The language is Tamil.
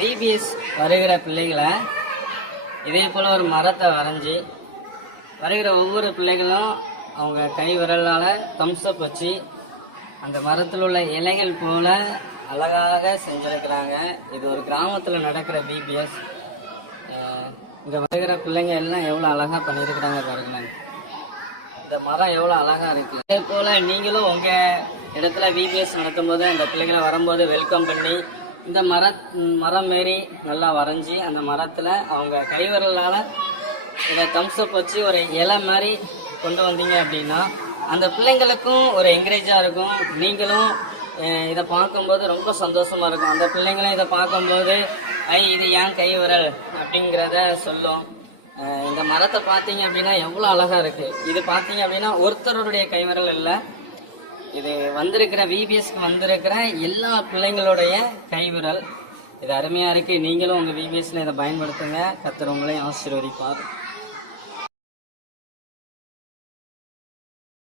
பிபிஎஸ் வருகிற பிள்ளைகளை இதே போல் ஒரு மரத்தை வரைஞ்சி வருகிற ஒவ்வொரு பிள்ளைகளும் அவங்க கை விரலால் தம்ஸ்அப் வச்சு அந்த மரத்தில் உள்ள இலைகள் போல அழகாக செஞ்சுருக்கிறாங்க. இது ஒரு கிராமத்தில் நடக்கிற பிபிஎஸ். இங்கே வருகிற பிள்ளைங்க எல்லாம் எவ்வளோ அழகாக பண்ணியிருக்கிறாங்க பாருங்களேன். இந்த மரம் எவ்வளோ அழகாக இருக்குது. இதே போல் நீங்களும் உங்கள் இடத்துல பிபிஎஸ் நடத்தும் போது அந்த பிள்ளைகளை வரும்போது வெல்கம் பண்ணி இந்த மரம் மாரி நல்லா வரைஞ்சி அந்த மரத்தில் அவங்க கைவிரலால் இதை தம்ஸ்அப் வச்சு ஒரு இலை மாதிரி கொண்டு வந்தீங்க அப்படின்னா அந்த பிள்ளைங்களுக்கும் ஒரு என்கரேஜாக இருக்கும். நீங்களும் இதை பார்க்கும்போது ரொம்ப சந்தோஷமாக இருக்கும். அந்த பிள்ளைங்களும் இதை பார்க்கும்போது இது ஏன் கை விரல் அப்படிங்கிறத சொல்லும். இந்த மரத்தை பார்த்தீங்க அப்படின்னா எவ்வளோ அழகாக இருக்குது. இது பார்த்தீங்க அப்படின்னா ஒருத்தருடைய கைவிரல் இல்லை, இது வந்திருக்கிற விபிஎஸ்க்கு வந்திருக்கிற எல்லா பிள்ளைங்களுடைய கைவிரல். இது அருமையாக இருக்குது. நீங்களும் உங்கள் விபிஎஸ்ல இதை பயன்படுத்துங்க. கர்த்தர் உங்களையும் ஆசீர்வதிப்பார்.